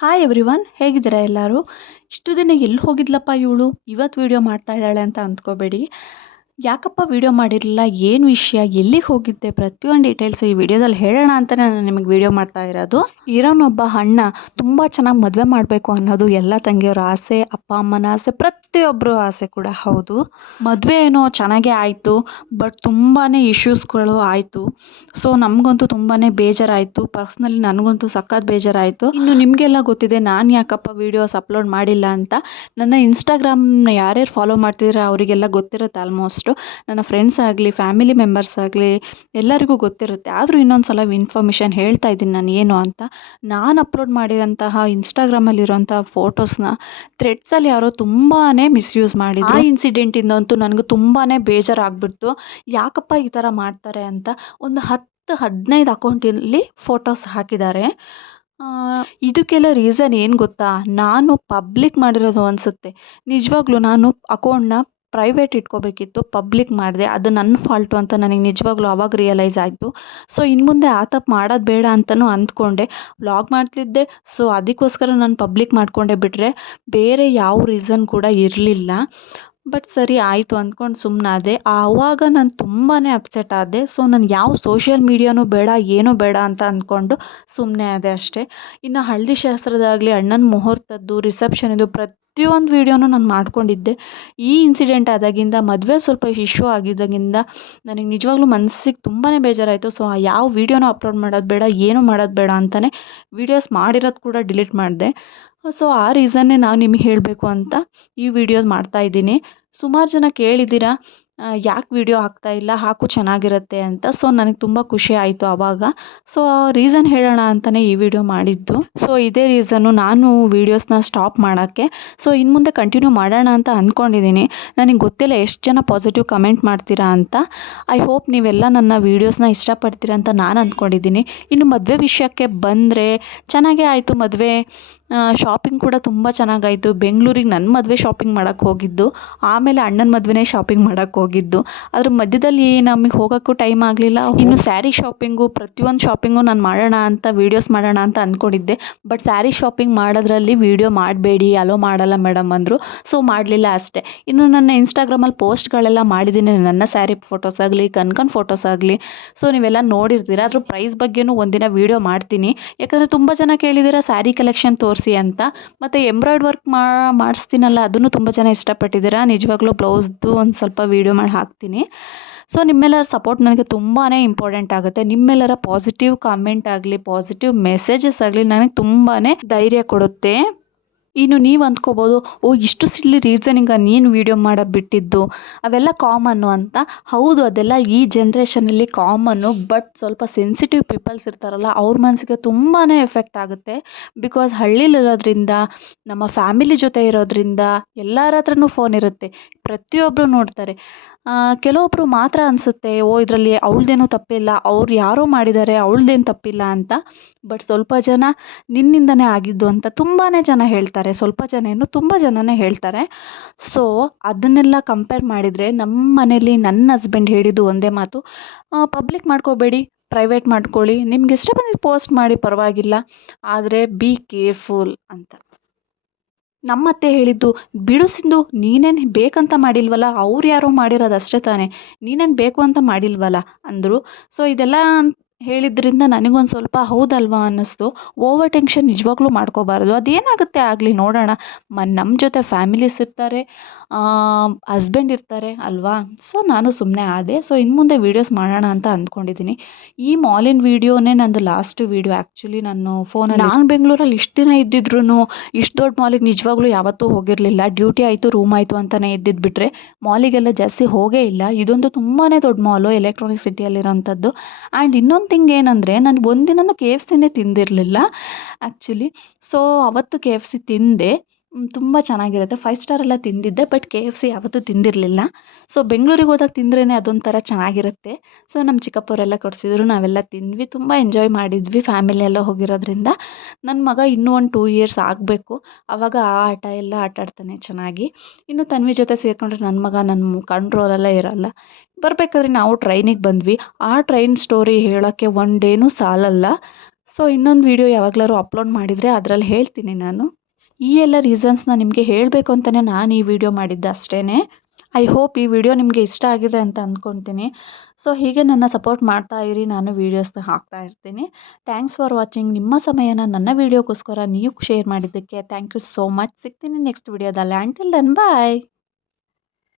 Hi everyone, ಹೇಗಿದ್ದೀರಾ ಎಲ್ಲರೂ? ಇಷ್ಟು ದಿನ ಎಲ್ಲಿ ಹೋಗಿದ್ಲಪ್ಪ ಇವಳು, ಇವತ್ತು ವಿಡಿಯೋ ಮಾಡ್ತಾ ಇದ್ದಾಳೆ ಅಂತ ಅಂದ್ಕೋಬೇಡಿ. ಯಾಕಪ್ಪ ವಿಡಿಯೋ ಮಾಡಿರಲಿಲ್ಲ, ಏನು ವಿಷಯ, ಎಲ್ಲಿಗೆ ಹೋಗಿದ್ದೆ, ಪ್ರತಿಯೊಂದು ಡೀಟೇಲ್ಸು ಈ ವಿಡಿಯೋದಲ್ಲಿ ಹೇಳೋಣ ಅಂತಲೇ ನಾನು ನಿಮಗೆ ವಿಡಿಯೋ ಮಾಡ್ತಾ ಇರೋದು. ಇರೋನೊಬ್ಬ ಅಣ್ಣ ತುಂಬ ಚೆನ್ನಾಗಿ ಮದುವೆ ಮಾಡಬೇಕು ಅನ್ನೋದು ಎಲ್ಲ ತಂಗಿಯವರ ಆಸೆ, ಅಪ್ಪ ಅಮ್ಮನ ಆಸೆ, ಪ್ರತಿಯೊಬ್ಬರು ಆಸೆ ಕೂಡ ಹೌದು. ಮದುವೆ ಏನೋ ಚೆನ್ನಾಗೇ ಆಯಿತು, ಬಟ್ ತುಂಬಾ ಇಶ್ಯೂಸ್ಗಳು ಆಯಿತು. ಸೊ ನಮಗಂತೂ ತುಂಬಾ ಬೇಜಾರಾಯಿತು. ಪರ್ಸ್ನಲಿ ನನಗಂತೂ ಸಖತ್ ಬೇಜಾರಾಯಿತು. ಇನ್ನು ನಿಮಗೆಲ್ಲ ಗೊತ್ತಿದೆ ನಾನು ಯಾಕಪ್ಪ ವೀಡಿಯೋಸ್ ಅಪ್ಲೋಡ್ ಮಾಡಿಲ್ಲ ಅಂತ. ನನ್ನ ಇನ್ಸ್ಟಾಗ್ರಾಮ್ನ ಯಾರ್ಯಾರು ಫಾಲೋ ಮಾಡ್ತಿದ್ರೆ ಅವರಿಗೆಲ್ಲ ಗೊತ್ತಿರುತ್ತೆ. ಆಲ್ಮೋಸ್ಟು ನನ್ನ ಫ್ರೆಂಡ್ಸ್ ಆಗಲಿ, ಫ್ಯಾಮಿಲಿ ಮೆಂಬರ್ಸ್ ಆಗಲಿ, ಎಲ್ಲರಿಗೂ ಗೊತ್ತಿರುತ್ತೆ. ಆದರೂ ಇನ್ನೊಂದು ಸಲ ಇನ್ಫಾರ್ಮೇಷನ್ ಹೇಳ್ತಾ ಇದ್ದೀನಿ ನಾನು ಏನು ಅಂತ. ನಾನು ಅಪ್ಲೋಡ್ ಮಾಡಿರೋಂತಹ ಇನ್ಸ್ಟಾಗ್ರಾಮಲ್ಲಿರೋಂಥ ಫೋಟೋಸ್ನ ಥ್ರೆಡ್ಸಲ್ಲಿ ಯಾರೋ ತುಂಬಾ ಮಿಸ್ಯೂಸ್ ಮಾಡಿದ್ರು. ಆ ಇನ್ಸಿಡೆಂಟಿಂದಂತೂ ನನಗೆ ತುಂಬಾ ಬೇಜಾರಾಗ್ಬಿಡ್ತು. ಯಾಕಪ್ಪ ಈ ಥರ ಮಾಡ್ತಾರೆ ಅಂತ. ಒಂದು 10-15 ಅಕೌಂಟಲ್ಲಿ ಫೋಟೋಸ್ ಹಾಕಿದ್ದಾರೆ. ಇದಕ್ಕೆಲ್ಲ ರೀಸನ್ ಏನು ಗೊತ್ತಾ, ನಾನು ಪಬ್ಲಿಕ್ ಮಾಡಿರೋದು ಅನಿಸುತ್ತೆ. ನಿಜವಾಗ್ಲೂ ನಾನು ಅಕೌಂಟ್ನ ಪ್ರೈವೇಟ್ ಇಟ್ಕೋಬೇಕಿತ್ತು, ಪಬ್ಲಿಕ್ ಮಾಡಿದೆ. ಅದು ನನ್ನ ಫಾಲ್ಟು ಅಂತ ನನಗೆ ನಿಜವಾಗ್ಲೂ ಆವಾಗ ರಿಯಲೈಸ್ ಆಯಿತು. ಸೊ ಇನ್ನು ಮುಂದೆ ಆ ತಪ್ಪು ಮಾಡೋದು ಬೇಡ ಅಂತಲೂ ಅಂದ್ಕೊಂಡೆ. ವ್ಲಾಗ್ ಮಾಡ್ತಿದ್ದೆ, ಸೊ ಅದಕ್ಕೋಸ್ಕರ ನಾನು ಪಬ್ಲಿಕ್ ಮಾಡಿಕೊಂಡೆ ಬಿಟ್ಟರೆ ಬೇರೆ ಯಾವ ರೀಸನ್ ಕೂಡ ಇರಲಿಲ್ಲ. ಬಟ್ ಸರಿ ಆಯಿತು ಅಂದ್ಕೊಂಡು ಸುಮ್ಮನಾದೆ. ಆವಾಗ ನಾನು ತುಂಬಾ ಅಪ್ಸೆಟ್ ಆದೆ. ಸೊ ನಾನು ಯಾವ ಸೋಷಿಯಲ್ ಮೀಡಿಯಾನೂ ಬೇಡ, ಏನೂ ಬೇಡ ಅಂತ ಅಂದ್ಕೊಂಡು ಸುಮ್ಮನೆ ಆದೆ ಅಷ್ಟೇ. ಇನ್ನು ಹಳದಿ ಶಾಸ್ತ್ರದಾಗಲಿ, ಅಣ್ಣನ ಮುಹೂರ್ತದ್ದು, ರಿಸೆಪ್ಷನಿದು ಪ್ರತಿಯೊಂದು ವೀಡಿಯೋನೂ ನಾನು ಮಾಡ್ಕೊಂಡಿದ್ದೆ. ಈ ಇನ್ಸಿಡೆಂಟ್ ಆದಾಗಿಂದ, ಮದುವೆ ಸ್ವಲ್ಪ ಇಶ್ಯೂ ಆಗಿದ್ದಾಗಿಂದ ನನಗೆ ನಿಜವಾಗ್ಲೂ ಮನಸ್ಸಿಗೆ ತುಂಬಾ ಬೇಜಾರಾಯಿತು. ಸೊ ಯಾವ ವೀಡಿಯೋನೂ ಅಪ್ಲೋಡ್ ಮಾಡೋದು ಬೇಡ, ಏನೂ ಮಾಡೋದು ಬೇಡ ಅಂತಲೇ ವೀಡಿಯೋಸ್ ಮಾಡಿರೋದು ಕೂಡ ಡಿಲೀಟ್ ಮಾಡಿದೆ. ಸೊ ಆ ರೀಸನ್ನೇ ನಾನು ನಿಮಗೆ ಹೇಳಬೇಕು ಅಂತ ಈ ವಿಡಿಯೋಸ್ ಮಾಡ್ತಾಯಿದ್ದೀನಿ. ಸುಮಾರು ಜನ ಕೇಳಿದ್ದೀರಾ ಯಾಕೆ ವಿಡಿಯೋ ಹಾಕ್ತಾಯಿಲ್ಲ, ಹಾಕು ಚೆನ್ನಾಗಿರುತ್ತೆ ಅಂತ. ಸೊ ನನಗೆ ತುಂಬ ಖುಷಿ ಆಯಿತು ಆವಾಗ. ಸೊ ರೀಸನ್ ಹೇಳೋಣ ಅಂತಲೇ ಈ ವಿಡಿಯೋ ಮಾಡಿದ್ದು. ಸೊ ಇದೇ ರೀಸನ್ನು ನಾನು ವೀಡಿಯೋಸ್ನ ಸ್ಟಾಪ್ ಮಾಡೋಕ್ಕೆ. ಸೊ ಇನ್ನು ಮುಂದೆ ಕಂಟಿನ್ಯೂ ಮಾಡೋಣ ಅಂತ ಅಂದ್ಕೊಂಡಿದ್ದೀನಿ. ನನಗೆ ಗೊತ್ತಿಲ್ಲ ಎಷ್ಟು ಜನ ಪಾಸಿಟಿವ್ ಕಮೆಂಟ್ ಮಾಡ್ತೀರಾ ಅಂತ. ಐ ಹೋಪ್ ನೀವೆಲ್ಲ ನನ್ನ ವೀಡಿಯೋಸ್ನ ಇಷ್ಟಪಡ್ತೀರಾ ಅಂತ ನಾನು ಅಂದ್ಕೊಂಡಿದ್ದೀನಿ. ಇನ್ನು ಮದುವೆ ವಿಷಯಕ್ಕೆ ಬಂದರೆ ಚೆನ್ನಾಗೇ ಆಯಿತು ಮದುವೆ. ಶಾಪಿಂಗ್ ಕೂಡ ತುಂಬ ಚೆನ್ನಾಗಾಯಿತು. ಬೆಂಗಳೂರಿಗೆ ನನ್ನ ಮದುವೆ ಶಾಪಿಂಗ್ ಮಾಡೋಕ್ಕೆ ಹೋಗಿದ್ದು, ಆಮೇಲೆ ಅಣ್ಣನ ಮದುವೆನೇ ಶಾಪಿಂಗ್ ಮಾಡೋಕ್ಕೆ ಹೋಗಿದ್ದು. ಅದ್ರ ಮಧ್ಯದಲ್ಲಿ ನಮಗೆ ಹೋಗೋಕ್ಕೂ ಟೈಮ್ ಆಗಲಿಲ್ಲ. ಇನ್ನು ಸ್ಯಾರಿ ಶಾಪಿಂಗು, ಪ್ರತಿಯೊಂದು ಶಾಪಿಂಗು ನಾನು ಮಾಡೋಣ ಅಂತ, ವೀಡಿಯೋಸ್ ಮಾಡೋಣ ಅಂತ ಅಂದ್ಕೊಂಡಿದ್ದೆ. ಬಟ್ ಸ್ಯಾರಿ ಶಾಪಿಂಗ್ ಮಾಡೋದ್ರಲ್ಲಿ ವೀಡಿಯೋ ಮಾಡಬೇಡಿ, ಅಲೋ ಮಾಡಲ್ಲ ಮೇಡಮ್ ಅಂದರು. ಸೊ ಮಾಡಲಿಲ್ಲ ಅಷ್ಟೇ. ಇನ್ನು ನನ್ನ ಇನ್ಸ್ಟಾಗ್ರಾಮಲ್ಲಿ ಪೋಸ್ಟ್ಗಳೆಲ್ಲ ಮಾಡಿದ್ದೀನಿ, ನನ್ನ ಸ್ಯಾರಿ ಫೋಟೋಸ್ ಆಗಲಿ, ಕನ್ಕನ್ ಫೋಟೋಸ್ ಆಗಲಿ. ಸೊ ನೀವೆಲ್ಲ ನೋಡಿರ್ತೀರ. ಅದ್ರ ಪ್ರೈಸ್ ಬಗ್ಗೆನೂ ಒಂದಿನ ವೀಡಿಯೋ ಮಾಡ್ತೀನಿ. ಯಾಕಂದರೆ ತುಂಬ ಜನ ಕೇಳಿದ್ದೀರ ಸ್ಯಾರಿ ಕಲೆಕ್ಷನ್ ತೋರಿಸಿ ಅಂತ. ಮತ್ತು ಎಂಬ್ರಾಯ್ಡ್ ವರ್ಕ್ ಮಾಡಿಸ್ತೀನಲ್ಲ, ಅದನ್ನು ತುಂಬ ಜನ ಇಷ್ಟಪಟ್ಟಿದ್ದೀರಾ. ನಿಜವಾಗ್ಲೂ ಬ್ಲೌಸ್ದು ಒಂದು ಸ್ವಲ್ಪ ವೀಡಿಯೋ ಮಾಡಿ ಹಾಕ್ತೀನಿ. ಸೊ ನಿಮ್ಮೆಲ್ಲರ ಸಪೋರ್ಟ್ ನನಗೆ ತುಂಬಾ ಇಂಪಾರ್ಟೆಂಟ್ ಆಗುತ್ತೆ. ನಿಮ್ಮೆಲ್ಲರ ಪಾಸಿಟಿವ್ ಕಾಮೆಂಟ್ ಆಗಲಿ, ಪಾಸಿಟಿವ್ ಮೆಸೇಜಸ್ ಆಗಲಿ ನನಗೆ ತುಂಬಾ ಧೈರ್ಯ ಕೊಡುತ್ತೆ. ಇನ್ನು ನೀವು ಅಂದ್ಕೋಬೋದು, ಓ ಇಷ್ಟು ಸಿಲ್ಲಿ ರೀಸನಿಂಗ ನೀನು ವೀಡಿಯೋ ಮಾಡೋದು ಬಿಟ್ಟಿದ್ದು, ಅವೆಲ್ಲ ಕಾಮನ್ನು ಅಂತ. ಹೌದು, ಅದೆಲ್ಲ ಈ ಜನ್ರೇಷನಲ್ಲಿ ಕಾಮನ್ನು. ಬಟ್ ಸ್ವಲ್ಪ ಸೆನ್ಸಿಟಿವ್ ಪೀಪಲ್ಸ್ ಇರ್ತಾರಲ್ಲ, ಅವ್ರ ಮನಸ್ಸಿಗೆ ತುಂಬಾ ಎಫೆಕ್ಟ್ ಆಗುತ್ತೆ. ಬಿಕಾಸ್ ಹಳ್ಳಿಲಿರೋದ್ರಿಂದ, ನಮ್ಮ ಫ್ಯಾಮಿಲಿ ಜೊತೆ ಇರೋದ್ರಿಂದ, ಎಲ್ಲರ ಹತ್ರನೂ ಫೋನ್ ಇರುತ್ತೆ, ಪ್ರತಿಯೊಬ್ಬರು ನೋಡ್ತಾರೆ. ಕೆಲವೊಬ್ಬರು ಮಾತ್ರ ಅನಿಸುತ್ತೆ, ಓ ಇದರಲ್ಲಿ ಅವಳದೇನೂ ತಪ್ಪಿಲ್ಲ, ಅವ್ರು ಯಾರೋ ಮಾಡಿದ್ದಾರೆ, ಅವಳದೇನು ತಪ್ಪಿಲ್ಲ ಅಂತ. ಬಟ್ ಸ್ವಲ್ಪ ಜನ ನಿನ್ನಿಂದನೇ ಆಗಿದ್ದು ಅಂತ ತುಂಬಾ ಜನ ಹೇಳ್ತಾರೆ. ಸ್ವಲ್ಪ ಜನ ಏನು, ತುಂಬ ಜನನೇ ಹೇಳ್ತಾರೆ. ಸೊ ಅದನ್ನೆಲ್ಲ ಕಂಪೇರ್ ಮಾಡಿದರೆ ನಮ್ಮ ಮನೇಲಿ ನನ್ನ ಹಸ್ಬೆಂಡ್ ಹೇಳಿದ್ದು ಒಂದೇ ಮಾತು, ಪಬ್ಲಿಕ್ ಮಾಡ್ಕೋಬೇಡಿ, ಪ್ರೈವೇಟ್ ಮಾಡ್ಕೊಳ್ಳಿ, ನಿಮ್ಗೆ ಇಷ್ಟ ಬಂದಿದ್ದು ಪೋಸ್ಟ್ ಮಾಡಿ, ಪರವಾಗಿಲ್ಲ, ಆದರೆ ಬಿ ಕೇರ್ಫುಲ್ ಅಂತ. ನಮ್ಮತ್ತೆ ಹೇಳಿದ್ದು, ಬಿಡು ಸಿಂಧು, ನೀನೇನು ಬೇಕಂತ ಮಾಡಿಲ್ವಲ್ಲ, ಅವ್ರು ಯಾರೋ ಮಾಡಿರೋದು ಅಷ್ಟೇ ತಾನೇ, ನೀನೇನು ಬೇಕು ಅಂತ ಮಾಡಿಲ್ವಲ್ಲ ಅಂದರು. ಸೊ ಇದೆಲ್ಲ ಹೇಳಿದ್ರಿಂದ ನನಗೊಂದು ಸ್ವಲ್ಪ ಹೌದಲ್ವಾ ಅನ್ನಿಸ್ತು. ಓವರ್ ಟೆನ್ಷನ್ ನಿಜವಾಗ್ಲೂ ಮಾಡ್ಕೋಬಾರ್ದು. ಅದೇನಾಗುತ್ತೆ ಆಗಲಿ, ನೋಡೋಣ. ನಮ್ಮ ಜೊತೆ ಫ್ಯಾಮಿಲೀಸ್ ಇರ್ತಾರೆ, ಹಸ್ಬೆಂಡ್ ಇರ್ತಾರೆ ಅಲ್ವಾ. ಸೊ ನಾನು ಸುಮ್ಮನೆ ಆದೆ. ಸೊ ಇನ್ನು ಮುಂದೆ ವೀಡಿಯೋಸ್ ಮಾಡೋಣ ಅಂತ ಅಂದ್ಕೊಂಡಿದ್ದೀನಿ. ಈ ಮಾಲಿನ ವೀಡಿಯೋನೇ ನಂದು ಲಾಸ್ಟ್ ವೀಡಿಯೋ ಆ್ಯಕ್ಚುಲಿ. ನಾನು ಫೋನಲ್ಲಿ, ನಾನು ಬೆಂಗಳೂರಲ್ಲಿ ಇಷ್ಟು ದಿನ ಇದ್ದಿದ್ರು ಇಷ್ಟು ದೊಡ್ಡ ಮಾಲಿಗೆ ನಿಜವಾಗ್ಲೂ ಯಾವತ್ತೂ ಹೋಗಿರಲಿಲ್ಲ. ಡ್ಯೂಟಿ ಆಯಿತು, ರೂಮ್ ಆಯಿತು ಅಂತಲೇ ಇದ್ದಿದ್ದು ಬಿಟ್ಟರೆ ಮಾಲಿಗೆಲ್ಲ ಜಾಸ್ತಿ ಹೋಗೇ ಇಲ್ಲ. ಇದೊಂದು ತುಂಬಾ ದೊಡ್ಡ ಮಾಲು, ಎಲೆಕ್ಟ್ರಾನಿಕ್ ಸಿಟಿಯಲ್ಲಿರೋಂಥದ್ದು. ಆ್ಯಂಡ್ ಇನ್ನೊಂದು ಥಿಂಗ್ ಏನಂದರೆ, ನಾನು ಒಂದಿನ KFC ತಿಂದಿರಲಿಲ್ಲ ಆ್ಯಕ್ಚುಲಿ. ಸೊ ಅವತ್ತು KFC ತಿಂದೆ, ತುಂಬ ಚೆನ್ನಾಗಿರುತ್ತೆ. 5 ಸ್ಟಾರ್ ಎಲ್ಲ ತಿಂದಿದ್ದೆ, ಬಟ್ KFC ಯಾವತ್ತೂ ತಿಂದಿರಲಿಲ್ಲ. ಸೊ ಬೆಂಗಳೂರಿಗೆ ಹೋದಾಗ ತಿಂದ್ರೇ ಅದೊಂಥರ ಚೆನ್ನಾಗಿರುತ್ತೆ. ಸೊ ನಮ್ಮ ಚಿಕ್ಕಪ್ಪವರೆಲ್ಲ ಕೊಡಿಸಿದ್ರು, ನಾವೆಲ್ಲ ತಿಂದ್ವಿ, ತುಂಬ ಎಂಜಾಯ್ ಮಾಡಿದ್ವಿ, ಫ್ಯಾಮಿಲಿ ಎಲ್ಲ ಹೋಗಿರೋದ್ರಿಂದ. ನನ್ನ ಮಗ ಇನ್ನೂ ಒಂದು 2 ಇಯರ್ಸ್ ಆಗಬೇಕು, ಆವಾಗ ಆ ಆಟ ಎಲ್ಲ ಆಟಾಡ್ತಾನೆ ಚೆನ್ನಾಗಿ. ಇನ್ನು ತನ್ವಿ ಜೊತೆ ಸೇರಿಕೊಂಡ್ರೆ ನನ್ನ ಮಗ ನನ್ನ ಕಂಟ್ರೋಲೆಲ್ಲ ಇರೋಲ್ಲ. ಬರಬೇಕಾದ್ರೆ ನಾವು ಟ್ರೈನಿಗೆ ಬಂದ್ವಿ. ಆ ಟ್ರೈನ್ ಸ್ಟೋರಿ ಹೇಳೋಕ್ಕೆ ಒನ್ ಡೇನೂ ಸಾಲಲ್ಲ. ಸೊ ಇನ್ನೊಂದು ವೀಡಿಯೋ ಯಾವಾಗಲಾದ್ರು ಅಪ್ಲೋಡ್ ಮಾಡಿದರೆ ಅದರಲ್ಲಿ ಹೇಳ್ತೀನಿ ನಾನು. ಈ ಎಲ್ಲ ರೀಸನ್ಸ್ನ ನಿಮಗೆ ಹೇಳಬೇಕು ಅಂತಲೇ ನಾನು ಈ ವಿಡಿಯೋ ಮಾಡಿದ್ದು ಅಷ್ಟೇ. ಐ ಹೋಪ್ ಈ ವಿಡಿಯೋ ನಿಮಗೆ ಇಷ್ಟ ಆಗಿದೆ ಅಂತ ಅಂದ್ಕೊಳ್ತೀನಿ. ಸೊ ಹೀಗೆ ನನ್ನ ಸಪೋರ್ಟ್ ಮಾಡ್ತಾ ಇರಿ, ನಾನು ವೀಡಿಯೋಸ್ನ ಹಾಕ್ತಾ ಇರ್ತೀನಿ. Thanks for watching. ನಿಮ್ಮ ಸಮಯನ ನನ್ನ ವೀಡಿಯೋಗೋಸ್ಕರ ನೀವು ಶೇರ್ ಮಾಡಿದ್ದಕ್ಕೆ ಥ್ಯಾಂಕ್ ಯು ಸೋ ಮಚ್. ಸಿಗ್ತೀನಿ ನೆಕ್ಸ್ಟ್ ವಿಡಿಯೋದಲ್ಲಿ. ಅಂಟಿಲ್ ದೆನ್ ಬಾಯ್.